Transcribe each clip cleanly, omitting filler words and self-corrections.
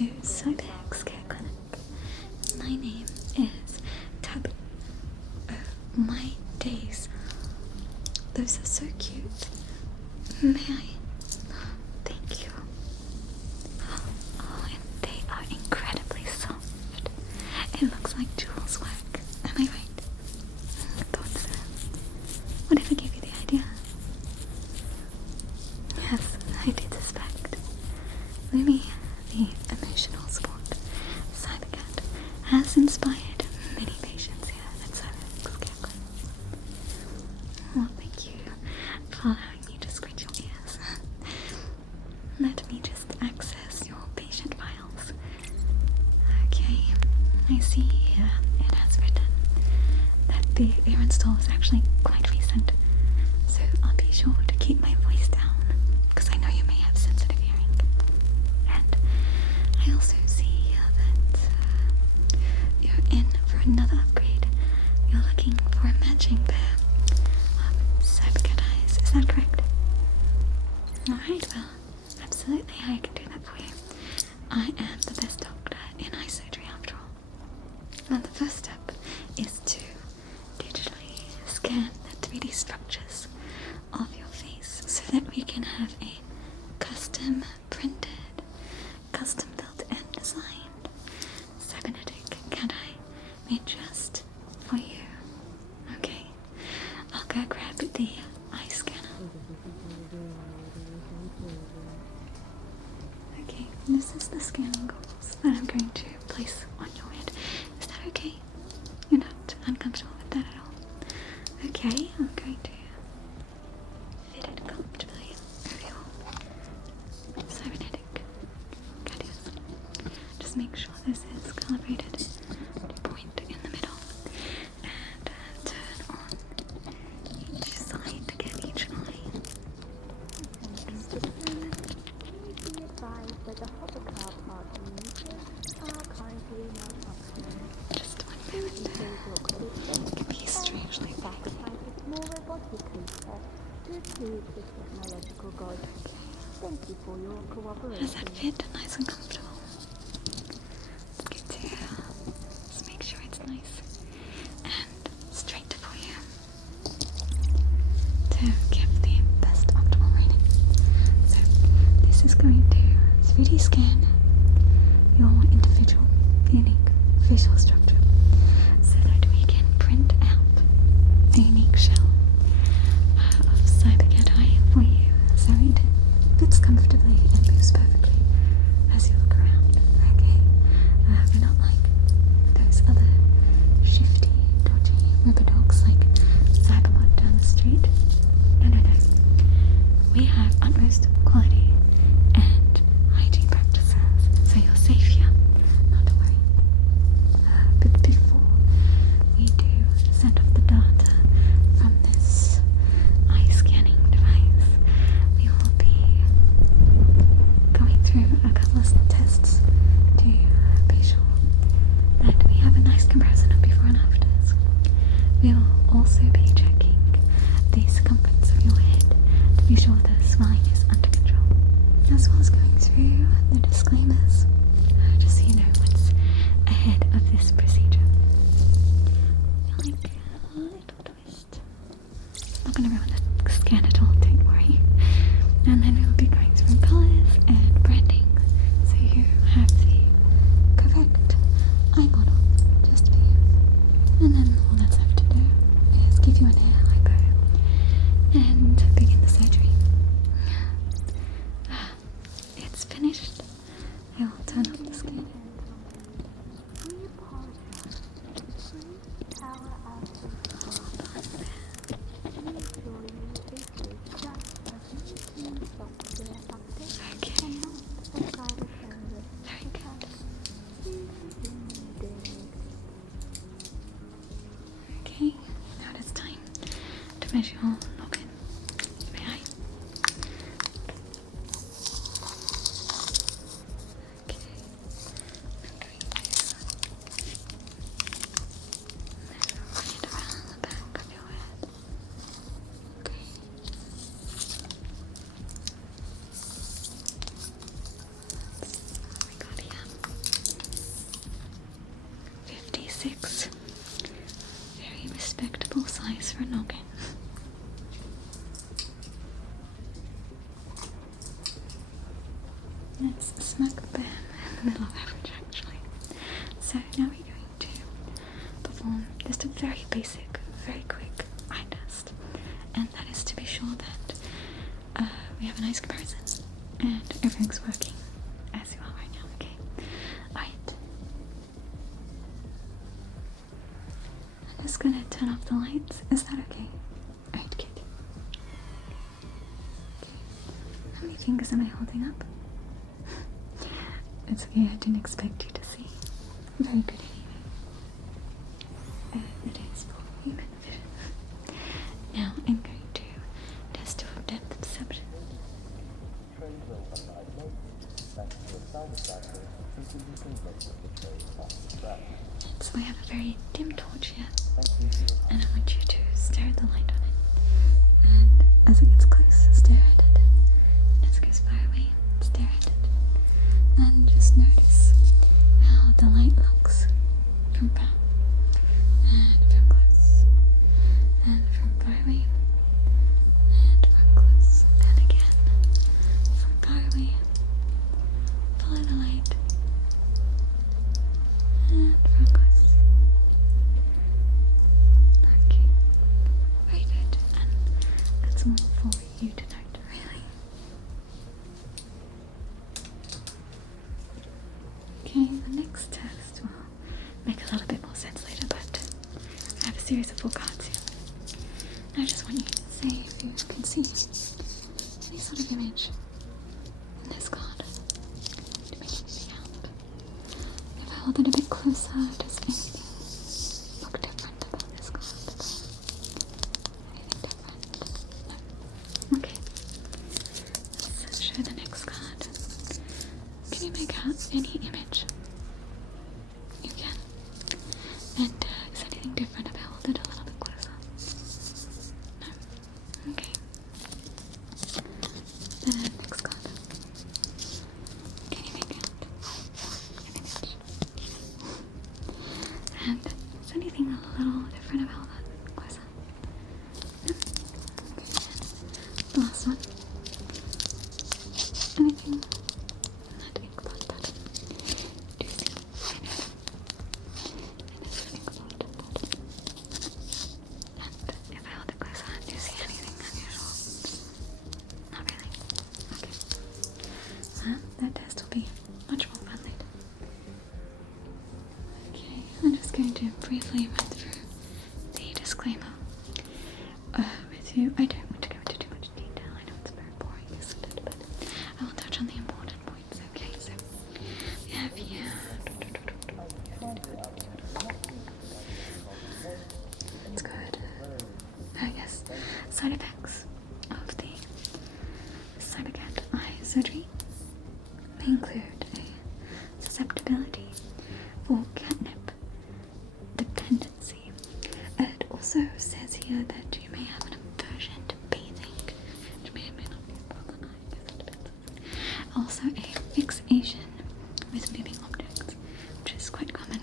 to Cybex Care Clinic. My name is Tab. Oh, my days. Those are so cute. May I? Thank you. Oh, and they are incredibly soft. It looks like Jules' work. Am I right? I thought so. Whatever gave you the idea? Yes, I did suspect. Lily, the emotional support Cybercat, has inspired many patients here at Cyberx Care Clinic. Well, thank you for allowing me to scratch your ears. Let me just access your patient files. Okay, I see here it has written that the ear install was actually quite recent, so I'll be sure to keep my voice down, because I know you may have sensitive hearing. And I also see here that you're in for another upgrade. You're looking for a matching pair of Cybercat eyes, is that correct? Alright, well, absolutely, I can do that for you. I am the best doctor in eye surgery after all. And the first step is to digitally scan the 3D structures of your face so that we can have a custom printed, custom built and designed cybernetic cat eye made just for you. Okay, I'll go grab the eye scanner. Okay, this is the scanning goggles that I'm going to place on your head. Is that okay? You're not uncomfortable with that at all? Okay, I'm going to fit it comfortably over your cybernetic cat ears. Just make sure this is calibrated to point in the middle and turn on each side to get each eye. Just one moment there. It can be strangely bumpy. Does that fit? Nice and comfortable. Good to just make sure it's nice and straight for you to give the best optimal reading. So this is going to 3D scan your individual unique facial structure so that we can print out a unique shell of Cybercat eye for you so it fits comfortably and moves perfectly as you look around. Okay, we're not like those other shifty, dodgy rubber dogs like Cyberbot down the street. No. We have utmost quality and hygiene practices, so you're safe here, not to worry. But before we do send off the data from this eye scanning device, we will be going through a couple of tests to be sure that we have a nice comparison of before and afters. We will also be checking the circumference of your head to be sure the swelling is under control, as well as going through the disclaimers, just so you know what's ahead of this procedure. Like a little twist. It's not going to ruin the scan at all, don't worry. And then we'll be going through colours and branding, so you have the correct eye model just for you. And then all that's left to do is give you an air hypo and begin the surgery. It's finished. I will turn off the scan. Very good. Okay, now it's time to measure your noggin. May I? Okay. I'm going to right around the back of your head. Okay. That's what we got here. 6. Very respectable size for a noggin. That's smack bam in the middle of average actually. So now we're going to perform just a very basic, very quick eye test. And that is to be sure that we have a nice comparison and everything's working as you are right now, okay? Alright. I'm just gonna turn off the lights. Is that okay? Alright, good. Okay. How many fingers am I holding up? It's okay, I didn't expect you to see. Very good anyway. It is for human vision. Now I'm going to test your depth perception. So I have a very dim torch here, and I want you to stare at the light on it. And as it gets close, stare at it. As it goes far away, stare at it. And just notice how the light looks from far and from close and from far away and from close and again from far away. Follow the light and from close. Okay, very good. And that's all for you to note, really. Okay, the next test will make a little bit more sense later, but I have a series of 4 cards here. And I just want you to say if you can see any sort of image in this card to make anything out. If I hold it a bit closer, does anything look different about this card? Anything different? No. Okay. Let's show the next card. Can you make out any image? You can. And is anything different if I hold it a little bit closer? No? Okay. The next card. Can you make out an image? And is anything a little different if I hold it closer? No? Okay. The last one. Anything? That ink blot button. Do you see anything? And it's an ink blot button. And if I hold it closer, do you see anything unusual? Not really? Okay. Well, that test will be much more fun later. Okay, I'm just going to briefly run through the disclaimer with you. I don't want to go into too much detail. I know it's very boring, isn't it? But I will touch on the important points, okay? So we have here. That's good. Yes, side effects of the Cybercat eye surgery may include a susceptibility for catnip dependency. It also says here that you may have an aversion to bathing, which may or may not be a problem. I guess it depends. Also a fixation with moving objects, which is quite common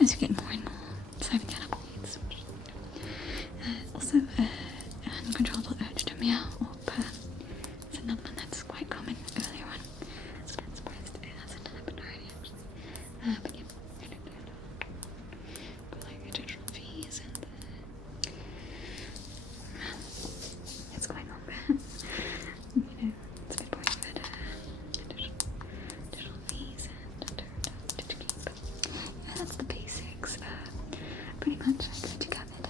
as you get more and more Cybercat upgrades. Also an uncontrollable urge to meow or purr. It's another one that's quite common earlier on. So I'm surprised it hasn't happened already actually. But yeah. But like additional fees and it's quite not bad. You know, it's a bit boring, but additional fees and to keep. Yeah, that's the basics. Pretty much I got you covered.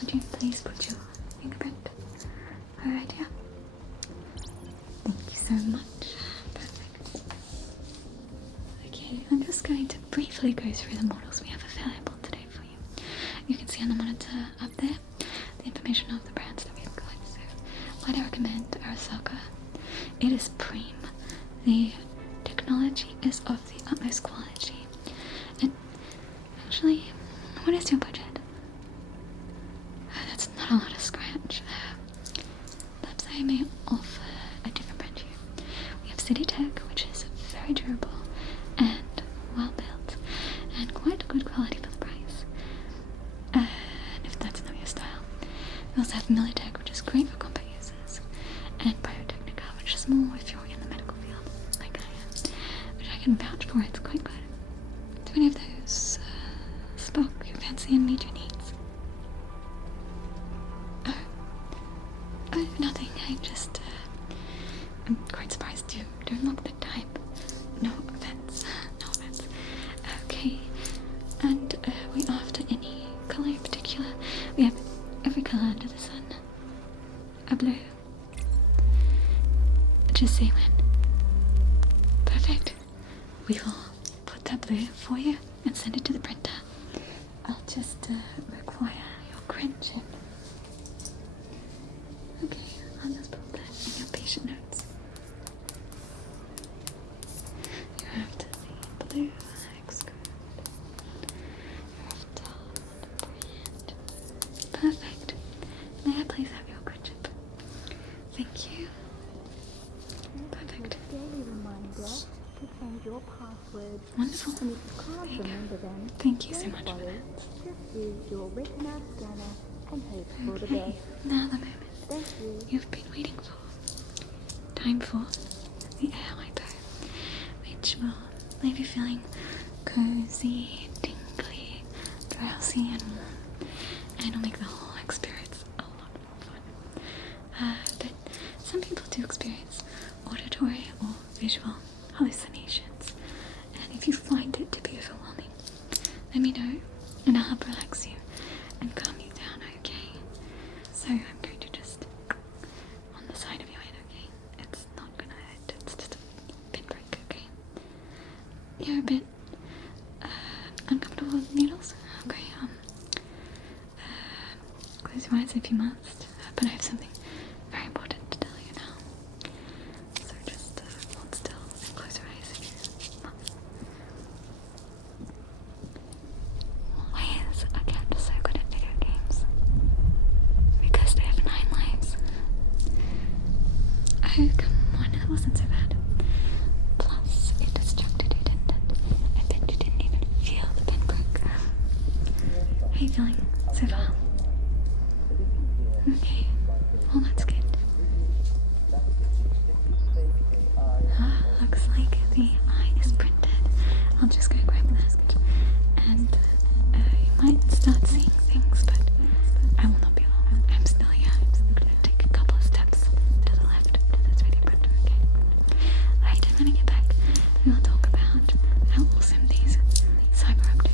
Would you please put your fingerprint? Alright, yeah. Thank you so much. Perfect. Okay, I'm just going to briefly go through the models we have available today for you. You can see on the monitor up there the information of the brands that we've got. So I'd recommend Arasaka. It is prime. The technology is of the utmost quality. And actually, what is your budget? That's not a lot of scratch. Perhaps I may offer a different brand here. We have City Tech, which is very durable and well built and quite it's more if you're in the medical field, like I am, which I can vouch for. It's quite good. Do any of those spark your fancy and meet your needs? Oh, nothing. I'm quite surprised you don't look the type. No offense. No offense. Okay. And we after any colour in particular? We have every colour under the sun. A blue. Just say when. Perfect. We will put that blue for you and send it to the printer. I'll just require your credential. Okay, I'll just put that in your patient notes. You have to the blue X code. You have to brand. Perfect. May I please have your credential? Thank you. Perfect. Daily reminder to change your password. Wonderful. And if you can't remember them, Thank you so don't much for worry. that. Just use your retina scanner and hope for the Okay, best. now the moment Thank you. you've been waiting for. Time for the air hypo, which will leave you feeling cozy, tingly, drowsy, and warm, and it'll make the whole experience a lot more fun. But some people do experience auditory or visual hallucinations, and if you find it to be overwhelming, let me know, and I'll help relax you and calm you down, okay? So I'm going to just on the side of your head, okay? It's not gonna hurt, it's just a pinprick, okay? You're a bit uncomfortable with needles? Okay, close your eyes if you must, but I have something very important to tell you now. So just hold still and close your eyes if you must. Why is a cat so good at video games? Because they have 9 lives. Oh, come on, that wasn't so bad. Plus, it distracted you, didn't it? I bet you didn't even feel the pinprick. How are you feeling so far? Okay, well that's good. Looks like the eye is printed. I'll just go grab that. And you might start seeing things, but I will not be long. I'm still here. I'm going to take a couple of steps to the left to the 3D printer, okay? Alright, and when I get back, we will talk about how awesome these cyber optic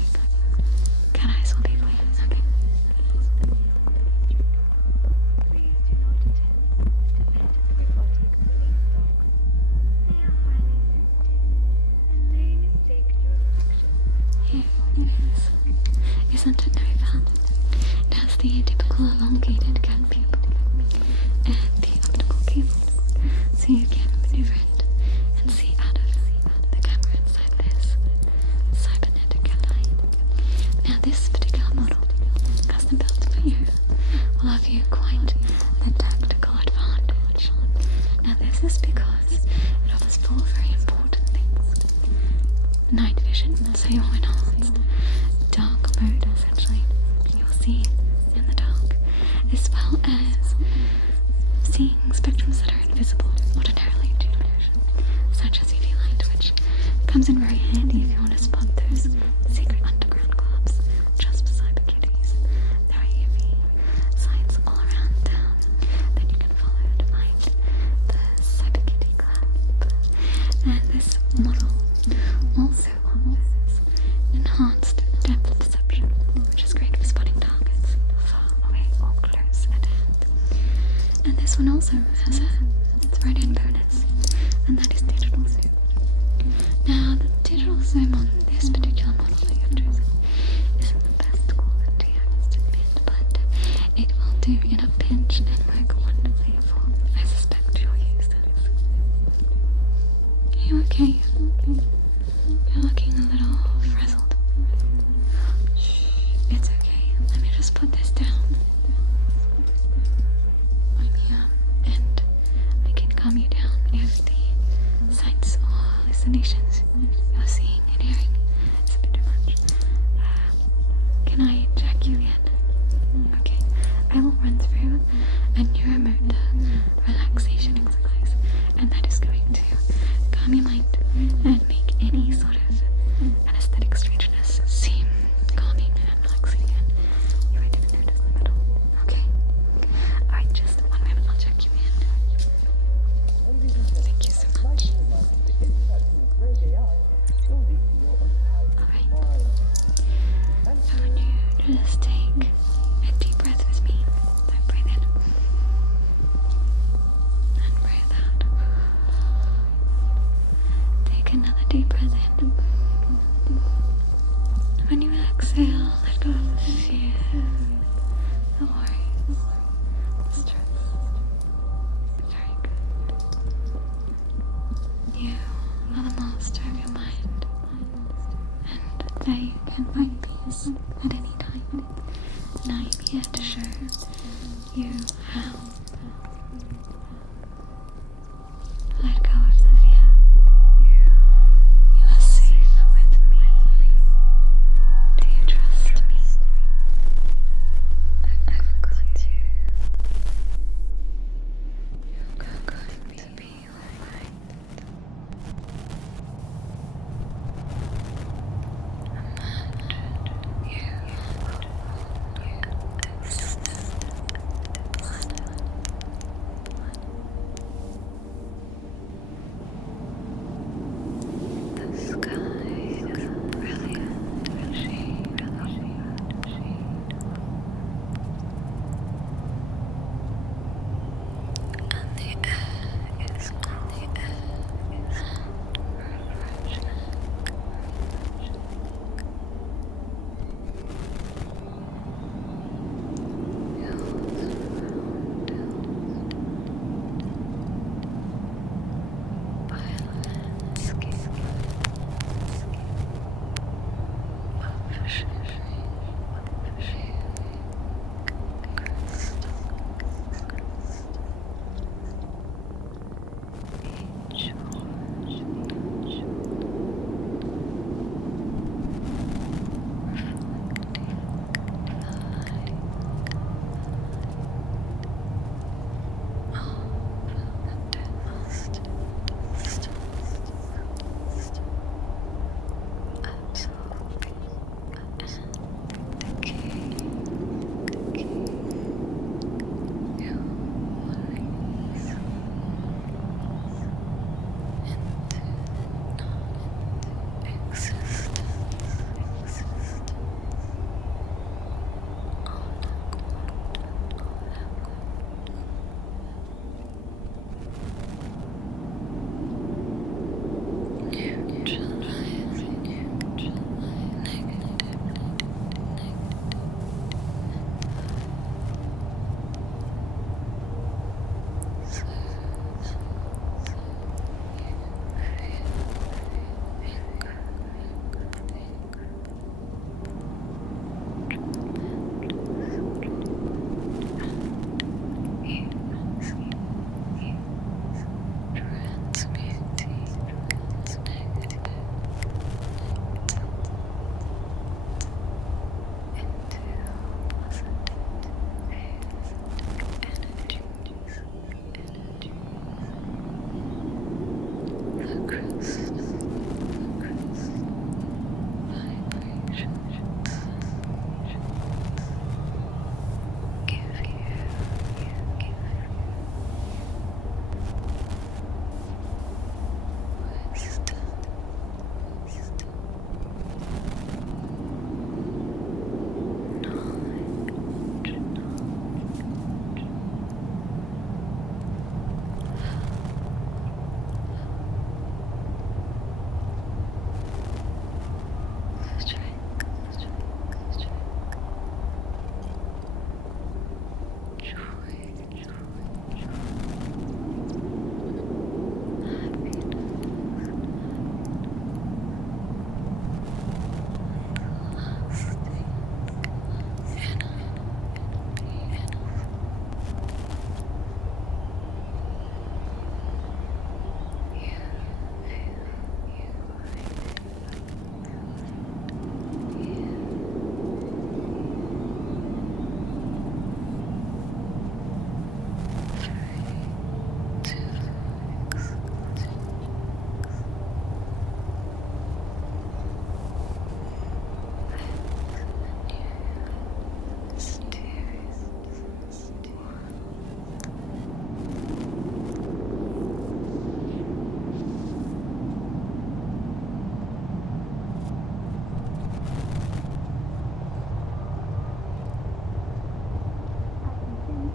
cat eyes will be for you, okay? Please do not attempt to enter the robotic police dog. They are highly sensitive and may mistake your reflection. Here it is. Isn't it very fun? It has the typical elongated cat pupil and the optical cable, so you can maneuver it and see out of the camera inside this cybernetic cat eye. Now this particular model, custom built for you, will have you quite the tactical advantage. Now this is because it offers 4 very important things. Night vision, so you're enhanced. Dark mode, essentially. You'll see in the dark. As well as seeing spectrums that are invisible ordinarily to illusion, such as UV light, which comes in very handy if you want to spot those secret underground clubs just for cyber kitties. There are UV signs all around town that you can follow to find the cyber kitty club. And this model also offers enhanced depth perception, which is great for spotting targets far away or close at hand. And this one also has a thrown-in bonus, and that is digital zoom. Now, the digital zoom on this particular model that you've chosen isn't the best quality, I must admit, but it will do in a pinch and work wonderfully for, I suspect, your users. Are you okay? You're looking a little frazzled. Shh, it's okay. Let me just put this down. I'm here, and I can calm you down if the sights or hallucinations you're seeing and hearing is a bit too much. Can I check you in? Okay, I will run through a neuromotor relaxation exercise, and that is Take another deep breath in. When you exhale, let go of the fear, the worries, the stress. Very good. You are the master of your mind, and there you can find peace at any time. And I am here to show you how. Let go of the fear. You are safe with me. Do you trust me? I've got you. You're going to be alright.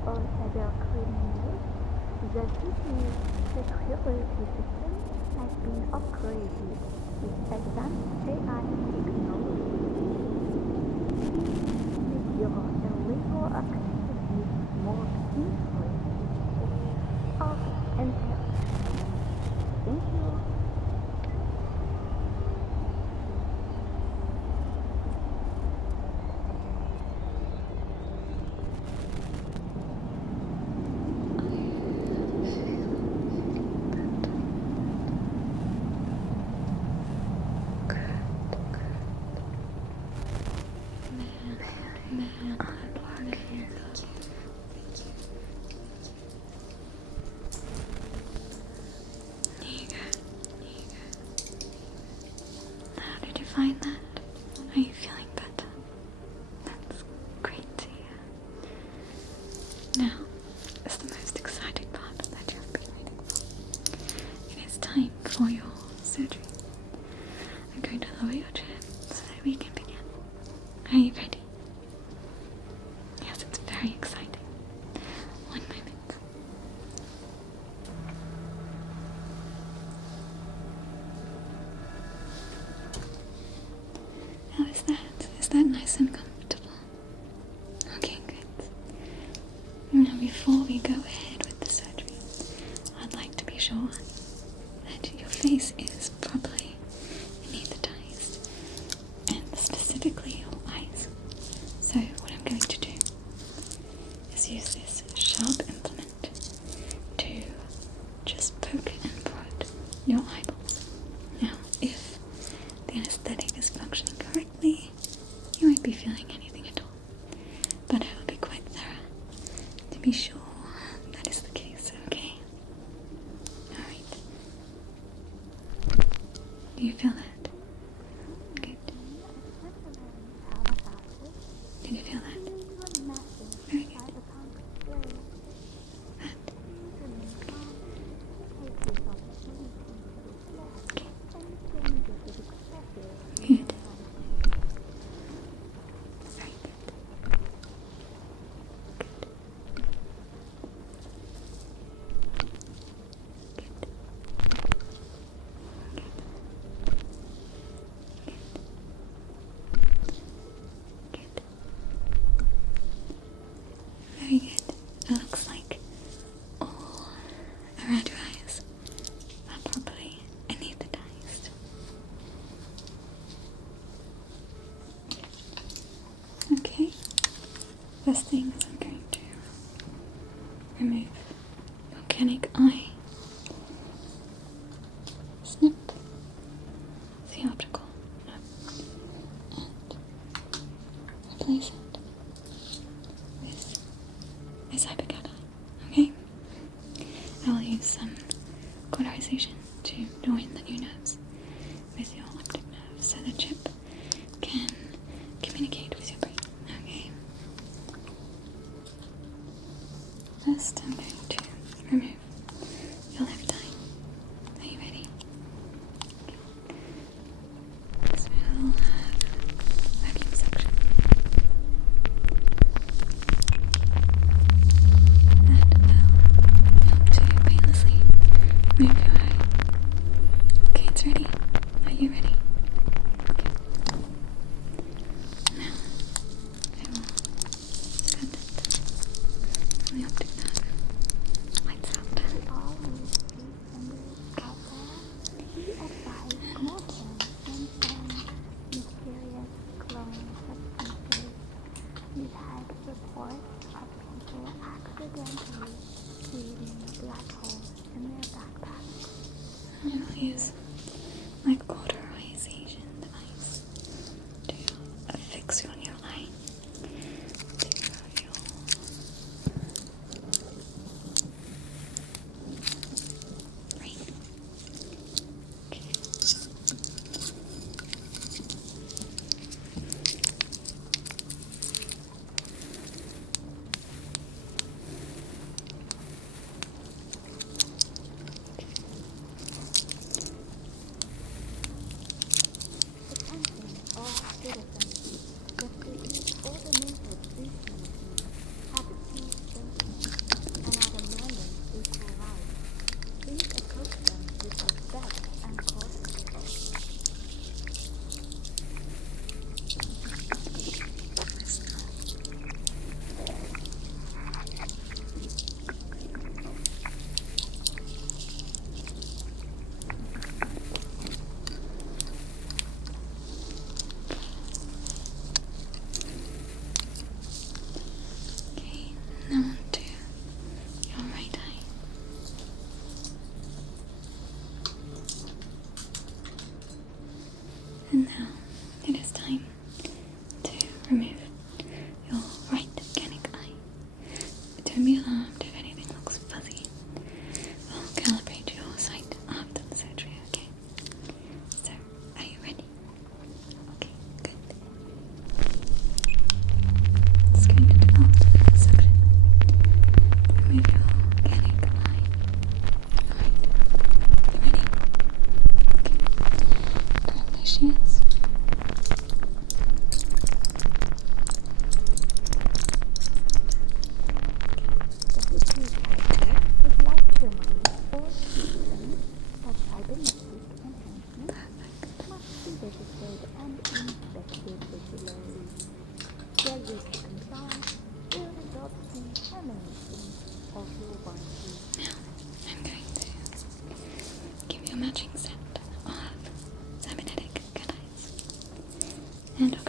Ambassadeur Colonial, vous invite à détruire le système speed of crazy with advanced AI technology. Make your illegal activities more peacefully of intel. Thank you. How did you find that? Are you feeling better? That's great to hear. Now is the most exciting part that you have been waiting for. It is time for your surgery. I'm going to lower your chair so that we can begin. Are you ready? Yes, it's very exciting. One moment. How is that? Is that nice and comfortable? Okay, good. Now, before we go ahead with the surgery, I'd like to be sure that your face is properly anesthetized, and specifically your eyes. So, what I'm going to do is use this sharp implement to just poke and prod your eyeballs. Now, if the anesthetic is functioning correctly, you won't be feeling anything at all. But I will be quite thorough to be sure that is the case, okay? Alright. Do you feel that? Good. Did you feel that? Very good. That. Okay. Good. Very good. Good. Very good. It looks like all around your eyes are properly anesthetized. Okay. First thing is I'm going to remove your organic eye. Snip the optical nerve and replace it with this hypercat eye. Okay? I will use some cauterization to join the new nerves with your optic nerve so the chip can communicate with your brain. Okay? First, I'm going to remove your left eye. Are you ready? Okay. So we'll have vacuum suction. That will help to painlessly move your eye. Okay, it's ready. Are you ready? Okay. Now, I will cut it from the optic nerve. Lights out. All new street vendors out there, be advised caution and mysterious clone substances. We've had reports of people accidentally creating black holes in their backpacks. I will use my cauterization device to affix you on your eye. To your brain. Okay. matching set of cybernetic cat eyes. And of